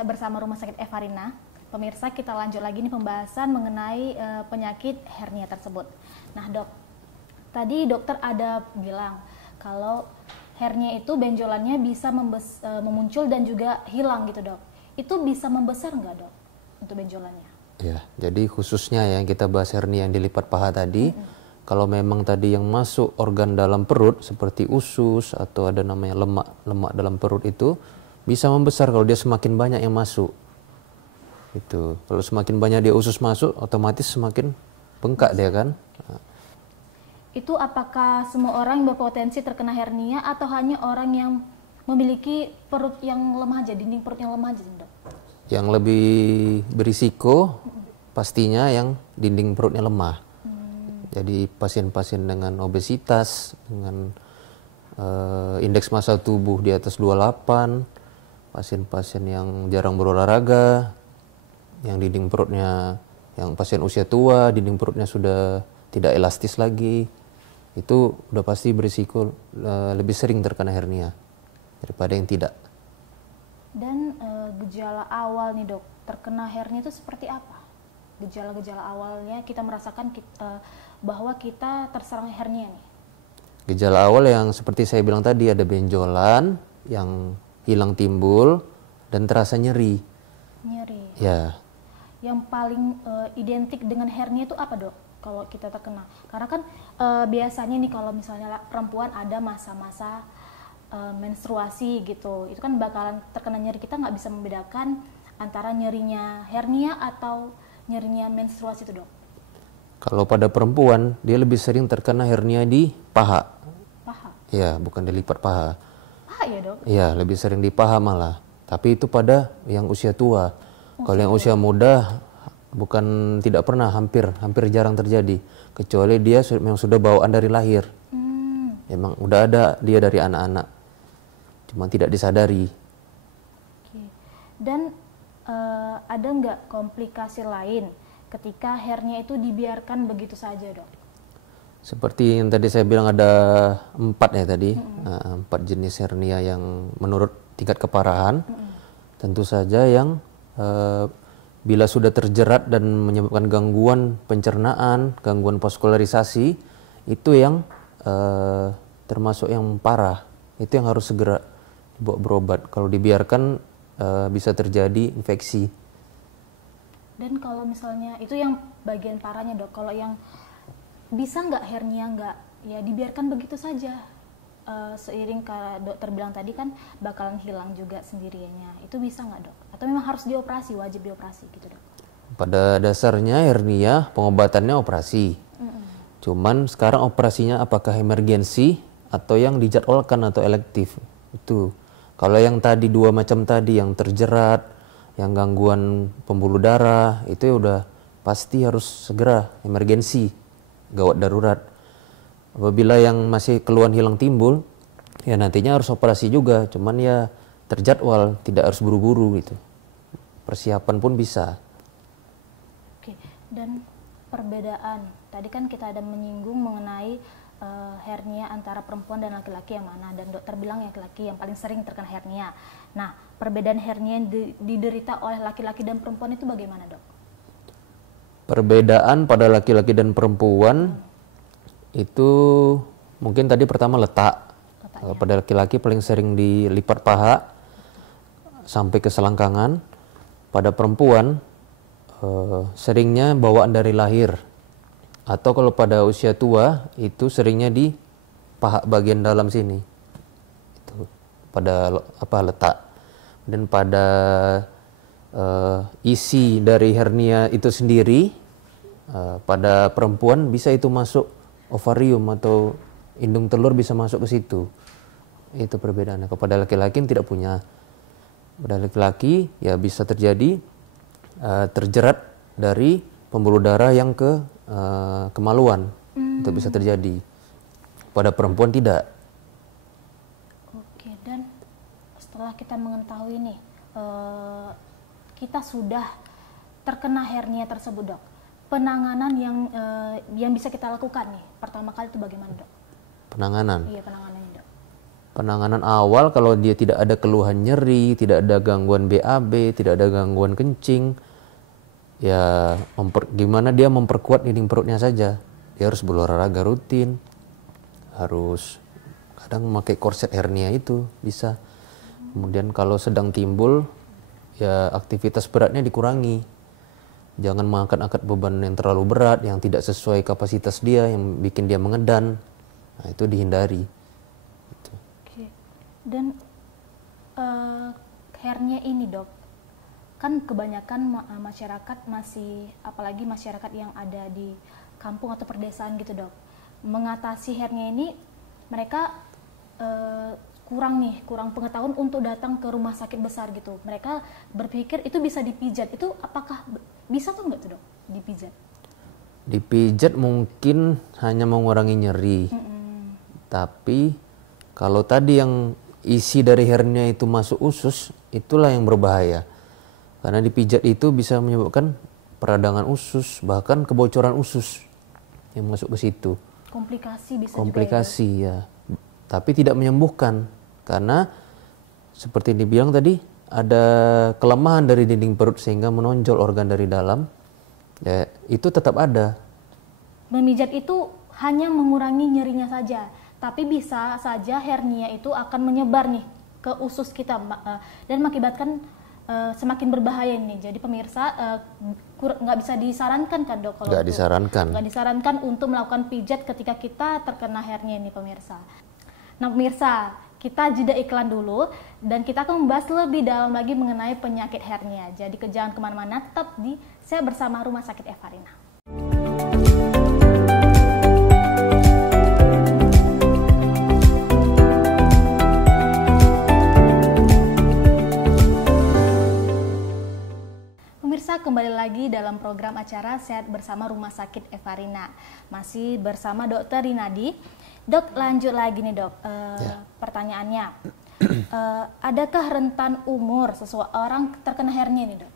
saya bersama Rumah Sakit Evarina. Pemirsa, kita lanjut lagi nih pembahasan mengenai penyakit hernia tersebut. Nah dok, tadi dokter ada bilang kalau hernia itu benjolannya bisa memuncul dan juga hilang gitu dok. Itu bisa membesar nggak dok untuk benjolannya? Ya, jadi khususnya yang kita bahas hernia yang dilipat paha tadi, kalau memang tadi yang masuk organ dalam perut seperti usus atau ada namanya lemak dalam perut itu bisa membesar kalau dia semakin banyak yang masuk. Itu kalau semakin banyak dia usus masuk, otomatis semakin bengkak dia kan. Nah. Itu apakah semua orang berpotensi terkena hernia atau hanya orang yang memiliki perut yang lemah aja, dinding perut yang lemah aja dok? Yang lebih berisiko pastinya yang dinding perutnya lemah. Jadi pasien-pasien dengan obesitas, dengan indeks massa tubuh di atas 28, pasien-pasien yang jarang berolahraga, yang dinding perutnya, yang pasien usia tua, dinding perutnya sudah tidak elastis lagi, itu udah pasti berisiko lebih sering terkena hernia daripada yang tidak. Dan gejala awal nih dok, terkena hernia itu seperti apa? Gejala-gejala awalnya kita merasakan bahwa kita terserang hernia nih. Gejala awal yang seperti saya bilang tadi, ada benjolan yang hilang timbul dan terasa nyeri. Nyeri. Ya. Yang paling identik dengan hernia itu apa dok? Kalau kita terkena, karena kan biasanya nih kalau misalnya perempuan ada masa-masa menstruasi gitu, itu kan bakalan terkena nyeri. Kita nggak bisa membedakan antara nyerinya hernia atau nyerinya menstruasi itu dok. Kalau pada perempuan dia lebih sering terkena hernia di paha. Paha? Ya, bukan di lipat paha. Paha ya dok? Ya, lebih sering di paha malah. Tapi itu pada yang usia tua. Kalau yang usia muda bukan tidak pernah, hampir jarang terjadi. Kecuali dia memang sudah bawaan dari lahir. Emang udah ada dia dari anak-anak. Cuma tidak disadari. Oke. Dan ada nggak komplikasi lain ketika hernia itu dibiarkan begitu saja dok? Seperti yang tadi saya bilang ada 4 ya tadi. 4 jenis hernia yang menurut tingkat keparahan. Tentu saja yang bila sudah terjerat dan menyebabkan gangguan pencernaan, gangguan vaskularisasi, itu yang termasuk yang parah. Itu yang harus segera dibawa berobat. Kalau dibiarkan bisa terjadi infeksi. Dan kalau misalnya itu yang bagian parahnya dok, kalau yang bisa nggak hernia nggak ya dibiarkan begitu saja, seiring ke dokter bilang tadi kan bakalan hilang juga sendiriannya, itu bisa nggak dok? Atau memang harus dioperasi, wajib dioperasi gitu dok? Pada dasarnya hernia pengobatannya operasi. Cuman sekarang operasinya apakah emergensi atau yang dijadwalkan atau elektif. Itu. Kalau yang tadi 2 macam tadi, yang terjerat, yang gangguan pembuluh darah, itu ya udah pasti harus segera emergensi, gawat darurat. Apabila yang masih keluhan hilang timbul, ya nantinya harus operasi juga, cuman ya terjadwal, tidak harus buru-buru gitu. Persiapan pun bisa. Oke, dan perbedaan, tadi kan kita ada menyinggung mengenai hernia antara perempuan dan laki-laki yang mana, dan dokter bilang laki-laki yang paling sering terkena hernia. Nah, perbedaan hernia yang diderita oleh laki-laki dan perempuan itu bagaimana dok? Perbedaan pada laki-laki dan perempuan itu mungkin tadi pertama letak. Kalau pada laki-laki paling sering dilipat paha sampai ke selangkangan. Pada perempuan seringnya bawaan dari lahir. Atau kalau pada usia tua itu seringnya di paha bagian dalam sini. Itu pada letak. Dan pada isi dari hernia itu sendiri, pada perempuan bisa itu masuk ovarium atau indung telur bisa masuk ke situ. Itu perbedaannya. Kepada laki-laki tidak punya. Pada laki-laki ya bisa terjadi terjerat dari pembuluh darah yang ke kemaluan. Itu bisa terjadi. Pada perempuan tidak. Oke, dan setelah kita mengetahui nih, kita sudah terkena hernia tersebut dok, penanganan yang bisa kita lakukan nih pertama kali itu bagaimana dok? Penanganan? Iya, penanganannya dok. Penanganan awal kalau dia tidak ada keluhan nyeri, tidak ada gangguan BAB, tidak ada gangguan kencing, ya gimana dia memperkuat dinding perutnya saja. Dia harus berolahraga rutin, harus kadang memakai korset hernia itu bisa. Kemudian kalau sedang timbul, ya aktivitas beratnya dikurangi. Jangan mengangkat-angkat beban yang terlalu berat, yang tidak sesuai kapasitas dia, yang bikin dia mengedan. Nah, itu dihindari. Oke. Dan hernia ini dok, kan kebanyakan masyarakat masih, apalagi masyarakat yang ada di kampung atau perdesaan gitu dok, mengatasi hernia ini mereka kurang pengetahuan untuk datang ke rumah sakit besar gitu. Mereka berpikir itu bisa dipijat. Itu apakah bisa tuh nggak tuh dok dipijat? Dipijat mungkin hanya mengurangi nyeri. Tapi kalau tadi yang isi dari hernia itu masuk usus, itulah yang berbahaya. Karena dipijat itu bisa menyebabkan peradangan usus, bahkan kebocoran usus yang masuk ke situ. Komplikasi bisa Komplikasi juga ya. Tapi tidak menyembuhkan. Karena seperti dibilang tadi, ada kelemahan dari dinding perut sehingga menonjol organ dari dalam. Ya, itu tetap ada. Memijat itu hanya mengurangi nyerinya saja, tapi bisa saja hernia itu akan menyebar nih ke usus kita dan mengakibatkan semakin berbahaya nih. Jadi pemirsa nggak bisa disarankan kan dok? Kalau nggak disarankan untuk melakukan pijat ketika kita terkena hernia ini pemirsa. Nah pemirsa, kita jeda iklan dulu dan kita akan membahas lebih dalam lagi mengenai penyakit hernia. Jadi jangan kemana-mana, tetap di Saya Bersama Rumah Sakit Evarina. Pemirsa, kembali lagi dalam program acara Sehat Bersama Rumah Sakit Evarina. Masih bersama Dr. Rinadi. Dok, lanjut lagi nih dok, pertanyaannya. Adakah rentan umur seseorang terkena hernia nih dok?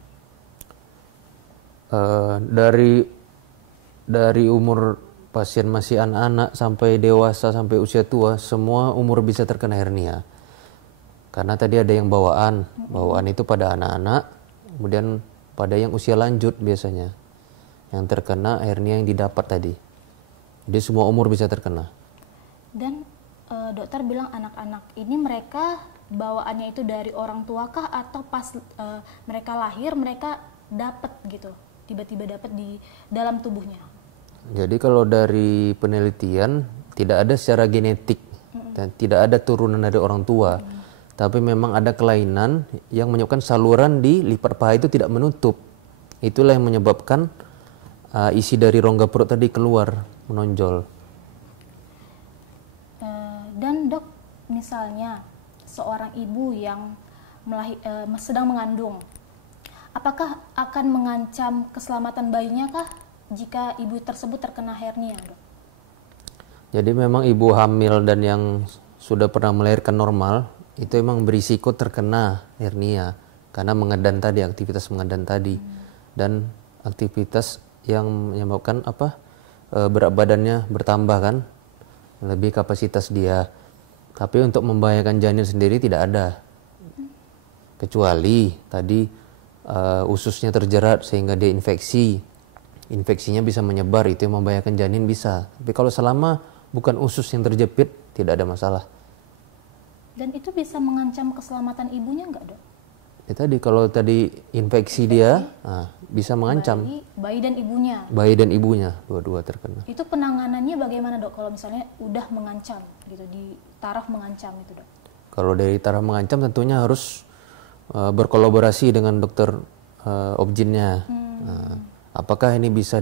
Dari umur pasien masih anak-anak sampai dewasa sampai usia tua, semua umur bisa terkena hernia. Karena tadi ada yang bawaan itu pada anak-anak, kemudian pada yang usia lanjut biasanya yang terkena hernia yang didapat tadi. Jadi semua umur bisa terkena. Dan dokter bilang anak-anak ini mereka bawaannya itu dari orang tua kah atau pas mereka lahir mereka dapat gitu, tiba-tiba dapat di dalam tubuhnya? Jadi kalau dari penelitian tidak ada secara genetik dan tidak ada turunan dari orang tua. Tapi memang ada kelainan yang menyebabkan saluran di lipat paha itu tidak menutup. Itulah yang menyebabkan isi dari rongga perut tadi keluar, menonjol. Dan dok, misalnya seorang ibu yang sedang mengandung, apakah akan mengancam keselamatan bayinya kah jika ibu tersebut terkena hernia dok? Jadi memang ibu hamil dan yang sudah pernah melahirkan normal, itu memang berisiko terkena hernia karena mengedan tadi, aktivitas mengedan tadi dan aktivitas yang menyebabkan berat badannya bertambah kan, lebih kapasitas dia. Tapi untuk membahayakan janin sendiri tidak ada, kecuali tadi ususnya terjerat sehingga dia infeksinya bisa menyebar, itu yang membahayakan janin bisa. Tapi kalau selama bukan usus yang terjepit tidak ada masalah. Dan itu bisa mengancam keselamatan ibunya nggak dok? Ya tadi kalau tadi infeksi dia bisa mengancam bayi dan ibunya. Bayi dan ibunya dua-dua terkena. Itu penanganannya bagaimana dok? Kalau misalnya udah mengancam gitu, di taraf mengancam itu dok? Kalau dari taraf mengancam tentunya harus berkolaborasi dengan dokter obgynnya. Apakah ini bisa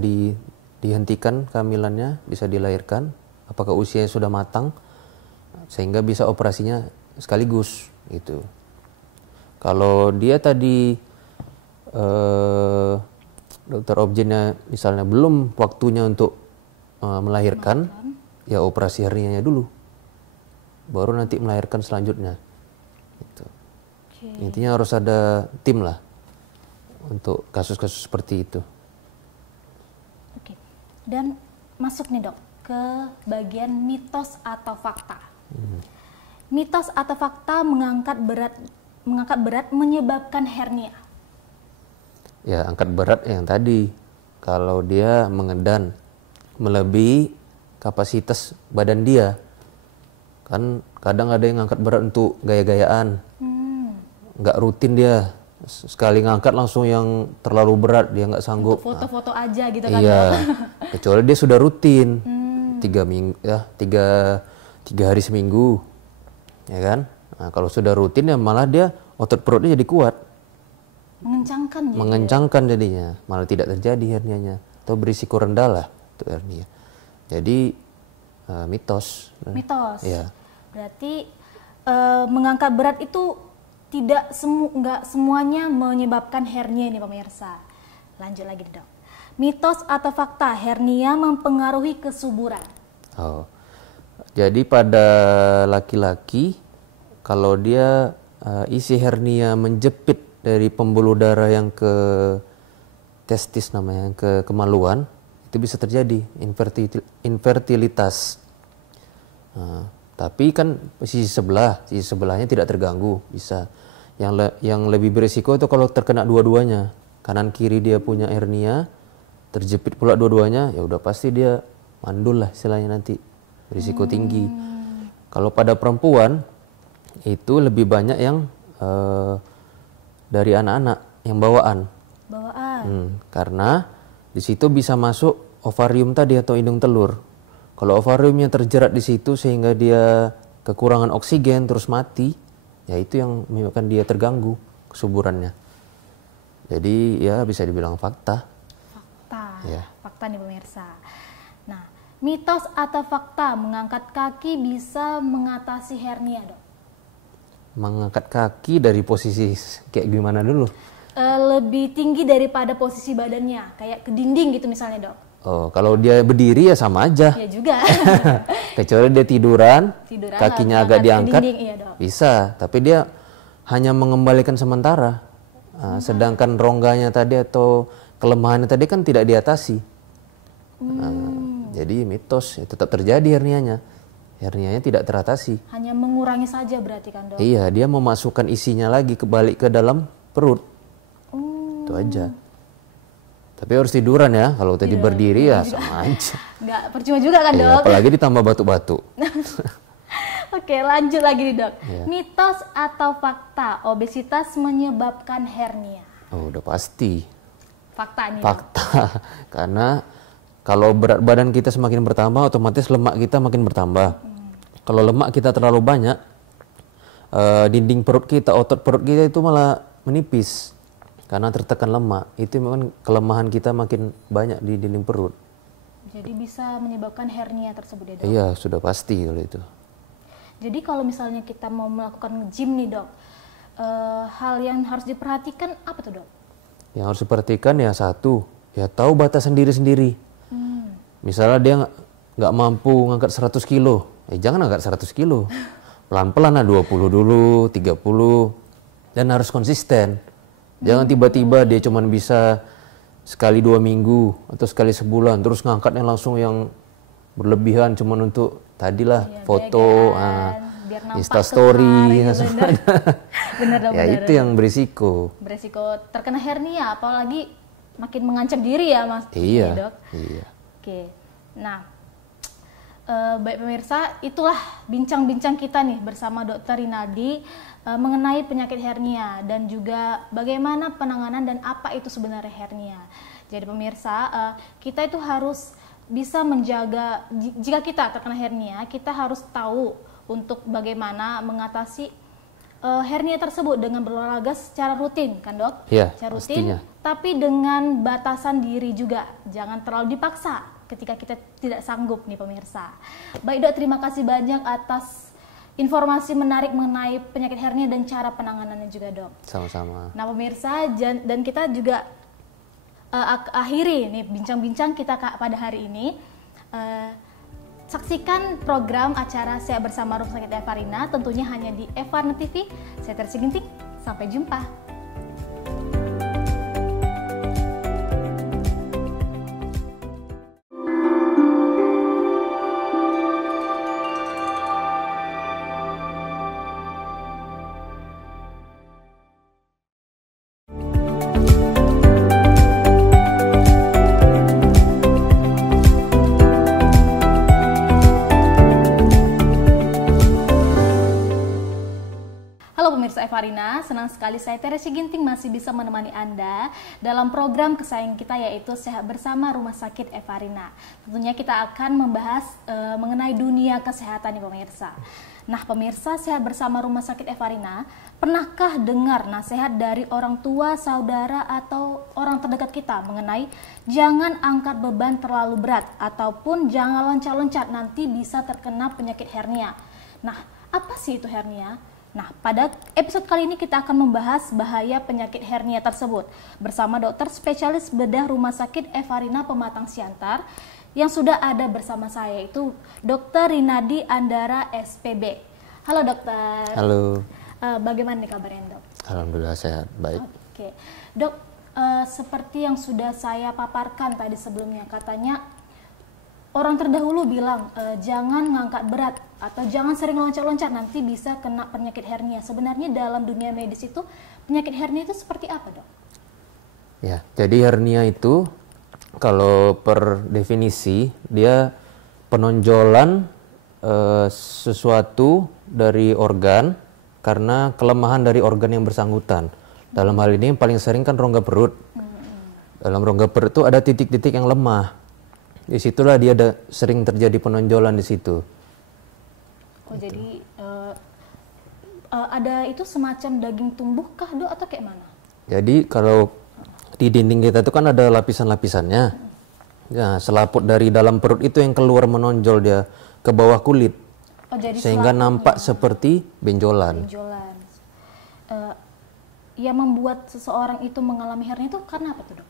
dihentikan kehamilannya, bisa dilahirkan? Apakah usianya sudah matang sehingga bisa operasinya sekaligus gitu. Kalau dia tadi dokter obgynnya misalnya belum waktunya untuk melahirkan, ya operasi hernianya dulu, baru nanti melahirkan selanjutnya. Gitu. Intinya harus ada tim lah untuk kasus-kasus seperti itu. Oke. Dan masuk nih dok ke bagian mitos atau fakta. Mitos atau fakta mengangkat berat menyebabkan hernia? Ya, angkat berat yang tadi. Kalau dia mengedan melebihi kapasitas badan dia. Kan kadang ada yang angkat berat untuk gaya-gayaan. Nggak rutin dia. Sekali ngangkat langsung yang terlalu berat, dia nggak sanggup. Untuk foto-foto aja gitu kan? Iya, kecuali dia sudah rutin. 3 hari seminggu. Ya kan? Nah, kalau sudah rutin ya malah dia otot perutnya jadi kuat. Mengencangkan jadinya, malah tidak terjadi hernianya atau berisiko rendah lah itu hernia. Jadi mitos. Ya. Berarti mengangkat berat itu nggak semuanya menyebabkan hernia nih pemirsa. Lanjut lagi dok. Mitos atau fakta hernia mempengaruhi kesuburan? Jadi pada laki-laki kalau dia isi hernia menjepit dari pembuluh darah yang ke testis namanya, ke kemaluan, itu bisa terjadi infertilitas. Tapi kan sisi sebelahnya tidak terganggu, bisa. Yang lebih berisiko itu kalau terkena dua-duanya, kanan kiri dia punya hernia, terjepit pula dua-duanya, ya udah pasti dia mandul lah istilahnya nanti, berisiko tinggi. Kalau pada perempuan itu lebih banyak yang dari anak-anak yang bawaan. Karena di situ bisa masuk ovarium tadi atau indung telur. Kalau ovariumnya terjerat di situ sehingga dia kekurangan oksigen terus mati, ya itu yang menyebabkan dia terganggu kesuburannya. Jadi ya bisa dibilang fakta. Fakta nih pemirsa. Nah, mitos atau fakta mengangkat kaki bisa mengatasi hernia dok? Mengangkat kaki dari posisi kayak gimana dulu? Lebih tinggi daripada posisi badannya, kayak ke dinding gitu misalnya dok. Kalau dia berdiri ya sama aja. Ya juga. Kecuali dia tiduran kakinya agak diangkat, dinding, iya, dok. bisa. Tapi dia hanya mengembalikan sementara. Sedangkan rongganya tadi atau kelemahannya tadi kan tidak diatasi. Jadi mitos, ya tetap terjadi hernianya. Hernianya tidak teratasi. Hanya mengurangi saja berarti kan dok? Iya, dia memasukkan isinya lagi kebalik ke dalam perut. Itu aja. Tapi harus tiduran ya, kalau tadi berdiri ya sama aja. Nggak percuma juga kan dok? Apalagi ditambah batu-batu. Oke, lanjut lagi nih dok. Mitos atau fakta obesitas menyebabkan hernia? Udah pasti. Fakta nih. Fakta. Karena kalau berat badan kita semakin bertambah, otomatis lemak kita makin bertambah. Kalau lemak kita terlalu banyak, dinding perut kita, otot perut kita itu malah menipis karena tertekan lemak. Itu memang kelemahan kita makin banyak di dinding perut. Jadi bisa menyebabkan hernia tersebut ya dok? Iya, sudah pasti kalau itu. Jadi kalau misalnya kita mau melakukan gym nih dok, hal yang harus diperhatikan apa tuh dok? Yang harus diperhatikan ya satu, ya tahu batasan diri sendiri. Misalnya dia nggak mampu ngangkat 100 kilo, jangan angkat 100 kilo. Pelan-pelan lah, 20 dulu, 30. Dan harus konsisten. Jangan tiba-tiba dia cuma bisa sekali 2 minggu atau sekali sebulan, terus ngangkatnya langsung yang berlebihan cuma untuk tadilah foto, Instastory. Bener dong, ya itu yang berisiko. Berisiko terkena hernia, apalagi makin mengancam diri ya mas. Iya. Dok. Iya. Oke, nah baik pemirsa, itulah bincang-bincang kita nih bersama Dr. Rinaldi mengenai penyakit hernia dan juga bagaimana penanganan dan apa itu sebenarnya hernia. Jadi pemirsa, kita itu harus bisa menjaga, jika kita terkena hernia, kita harus tahu untuk bagaimana mengatasi hernia tersebut dengan berolahraga secara rutin, kan dok? Iya, secara rutin, pastinya. Tapi dengan batasan diri juga, jangan terlalu dipaksa ketika kita tidak sanggup nih pemirsa. Baik dok, terima kasih banyak atas informasi menarik mengenai penyakit hernia dan cara penanganannya juga dok. Sama-sama. Nah pemirsa, dan kita juga akhiri nih bincang-bincang kita pada hari ini. Saksikan program acara Sehat Bersama Rumah Sakit Evarina tentunya hanya di Evarina TV. Saya Tersi Ginting, sampai jumpa. senang sekali saya Teresia Ginting masih bisa menemani Anda dalam program kesayangan kita yaitu Sehat Bersama Rumah Sakit Evarina. Tentunya kita akan membahas mengenai dunia kesehatan nih pemirsa. Nah pemirsa, Sehat Bersama Rumah Sakit Evarina, pernahkah dengar nasihat dari orang tua, saudara, atau orang terdekat kita mengenai jangan angkat beban terlalu berat ataupun jangan loncat-loncat nanti bisa terkena penyakit hernia. Nah, apa sih itu hernia? Nah, pada episode kali ini kita akan membahas bahaya penyakit hernia tersebut bersama dokter spesialis bedah Rumah Sakit Evarina Pematang Siantar yang sudah ada bersama saya, itu Dr. Rinadi Andara SPB. Halo dokter. Halo. Bagaimana nih kabarnya dok? Alhamdulillah sehat, baik. Oke. Dok, seperti yang sudah saya paparkan tadi sebelumnya, katanya orang terdahulu bilang jangan ngangkat berat atau jangan sering loncat-loncat nanti bisa kena penyakit hernia. Sebenarnya dalam dunia medis itu penyakit hernia itu seperti apa dok? Ya, jadi hernia itu kalau per definisi dia penonjolan sesuatu dari organ karena kelemahan dari organ yang bersangkutan. Dalam hal ini yang paling sering kan rongga perut. Dalam rongga perut itu ada titik-titik yang lemah. Disitulah dia sering terjadi penonjolan di situ. Oh gitu. Jadi ada itu semacam daging tumbuh kah dok atau kayak mana? Jadi kalau di dinding kita itu kan ada lapisan-lapisannya. Ya, selaput dari dalam perut itu yang keluar menonjol dia ke bawah kulit. Oh, jadi sehingga nampak seperti benjolan. Yang membuat seseorang itu mengalami hernia itu karena apa tuh dok?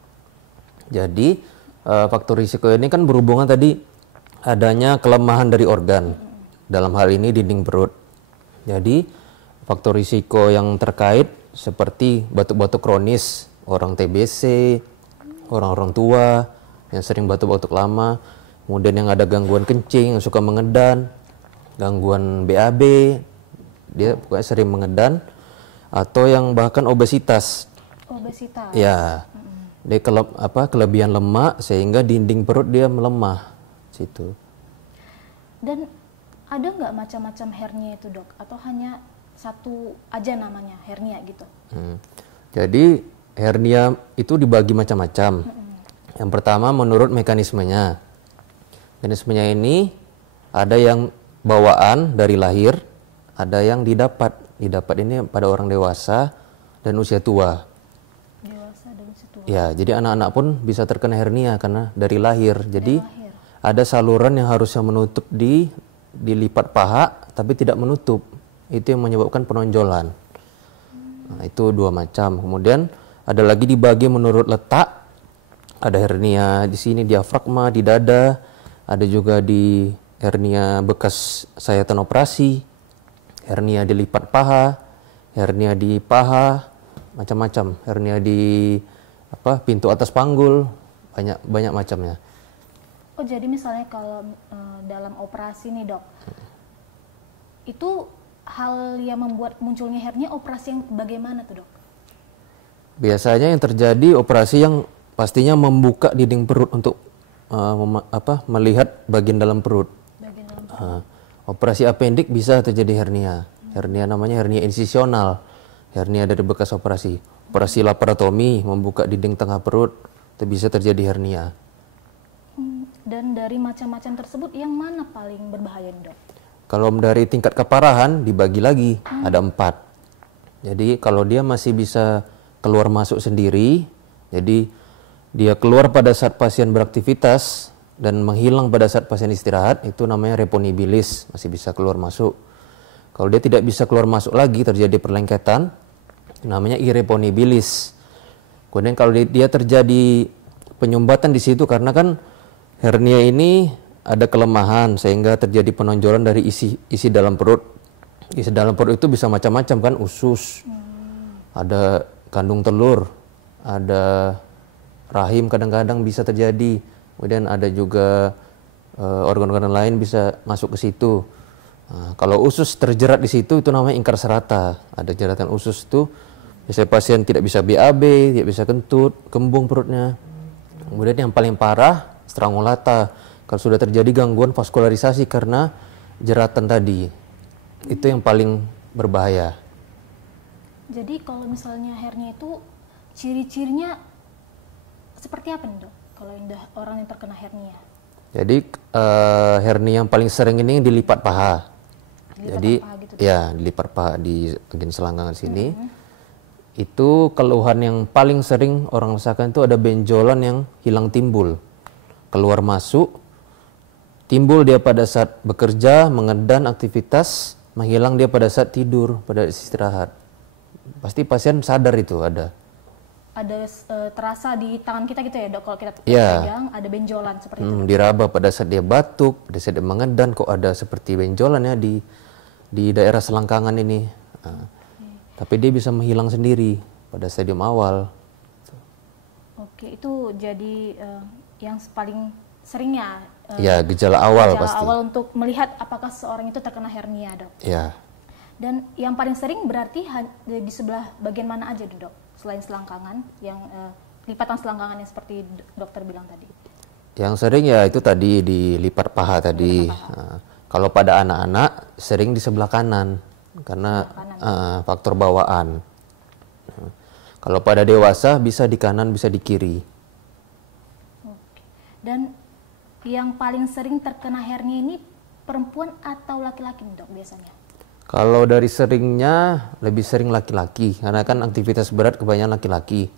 Jadi faktor risiko ini kan berhubungan tadi adanya kelemahan dari organ, dalam hal ini dinding perut. Jadi faktor risiko yang terkait seperti batuk-batuk kronis, orang TBC, orang-orang tua yang sering batuk-batuk lama, kemudian yang ada gangguan kencing, yang suka mengedan, gangguan BAB, dia pokoknya sering mengedan, atau yang bahkan obesitas. Obesitas. Ya. Dia kelebihan lemak sehingga dinding perut dia melemah situ. Dan ada nggak macam-macam hernia itu dok? Atau hanya satu aja namanya hernia gitu? Jadi hernia itu dibagi macam-macam. Yang pertama menurut mekanismenya. Mekanismenya ini ada yang bawaan dari lahir, ada yang didapat. Didapat ini pada orang dewasa dan usia tua. Ya, jadi anak-anak pun bisa terkena hernia karena dari lahir. Jadi ada saluran yang harusnya menutup di lipat paha tapi tidak menutup. Itu yang menyebabkan penonjolan. Nah, itu dua macam. Kemudian ada lagi dibagi menurut letak. Ada hernia di sini diafragma, di dada. Ada juga di hernia bekas sayatan operasi. Hernia di lipat paha, hernia di paha, macam-macam. Hernia di pintu atas panggul, banyak macamnya. Oh, jadi misalnya kalau dalam operasi nih dok, itu hal yang membuat munculnya hernia operasi yang bagaimana tuh dok? Biasanya yang terjadi operasi yang pastinya membuka dinding perut untuk melihat bagian dalam perut. Operasi apendik bisa terjadi hernia. Hernia namanya hernia insisional, hernia dari bekas operasi. Operasi laparotomi membuka dinding tengah perut, itu bisa terjadi hernia. Dan dari macam-macam tersebut yang mana paling berbahaya dok? Kalau dari tingkat keparahan dibagi lagi, ada 4. Jadi kalau dia masih bisa keluar masuk sendiri, jadi dia keluar pada saat pasien beraktivitas dan menghilang pada saat pasien istirahat, itu namanya reponibilis, masih bisa keluar masuk. Kalau dia tidak bisa keluar masuk lagi, terjadi perlengketan, namanya irreponibilis. Kemudian kalau dia terjadi penyumbatan di situ karena kan hernia ini ada kelemahan sehingga terjadi penonjolan dari isi dalam perut. Isi dalam perut itu bisa macam-macam kan, usus, ada kandung telur, ada rahim kadang-kadang bisa terjadi. Kemudian ada juga organ-organ lain bisa masuk ke situ. Nah, kalau usus terjerat di situ itu namanya ingkar serata. Ada jeratan usus itu, biasanya pasien tidak bisa BAB, tidak bisa kentut, kembung perutnya. Kemudian yang paling parah strangulata. Kalau sudah terjadi gangguan vaskularisasi karena jeratan tadi, itu yang paling berbahaya. Jadi kalau misalnya hernia itu ciri-cirinya seperti apa nih dok? Kalau orang yang terkena hernia? Jadi hernia yang paling sering ini dilipat paha. Jadi paha gitu, ya dilipat paha di bagian selangkangan sini. Itu keluhan yang paling sering orang rasakan itu ada benjolan yang hilang timbul, keluar masuk, timbul dia pada saat bekerja, mengedan aktivitas, menghilang dia pada saat tidur, pada istirahat. Pasti pasien sadar itu ada. Ada terasa di tangan kita gitu ya dok, kalau kita Ya. pegang ada benjolan seperti itu. Diraba pada saat dia batuk, pada saat dia mengedan, kok ada seperti benjolan ya di daerah selangkangan ini. Tapi dia bisa menghilang sendiri pada stadium awal. Oke, itu jadi yang paling seringnya Ya, gejala awal gejala pasti. awal untuk melihat apakah seorang itu terkena hernia dok. Ya. Dan yang paling sering berarti di sebelah bagian mana aja dok? Selain selangkangan, yang lipatan selangkangan yang seperti dokter bilang tadi. Yang sering ya itu tadi di lipat paha tadi. Kalau pada anak-anak sering di sebelah kanan karena faktor bawaan. Kalau pada dewasa bisa di kanan, bisa di kiri. Oke. Dan yang paling sering terkena hernia ini perempuan atau laki-laki dok biasanya? Kalau dari seringnya lebih sering laki-laki karena kan aktivitas berat kebanyakan laki-laki.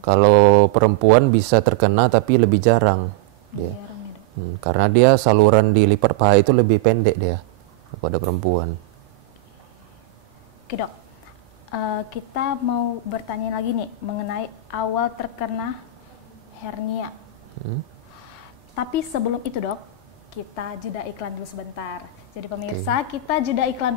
Kalau perempuan bisa terkena tapi lebih jarang. Dia. Jarang ya, dok. Karena dia saluran di lipat paha itu lebih pendek dia daripada perempuan. Oke dok, kita mau bertanya lagi nih mengenai awal terkena hernia. Tapi sebelum itu dok, kita jeda iklan dulu sebentar. Jadi pemirsa, kita jeda iklan dulu.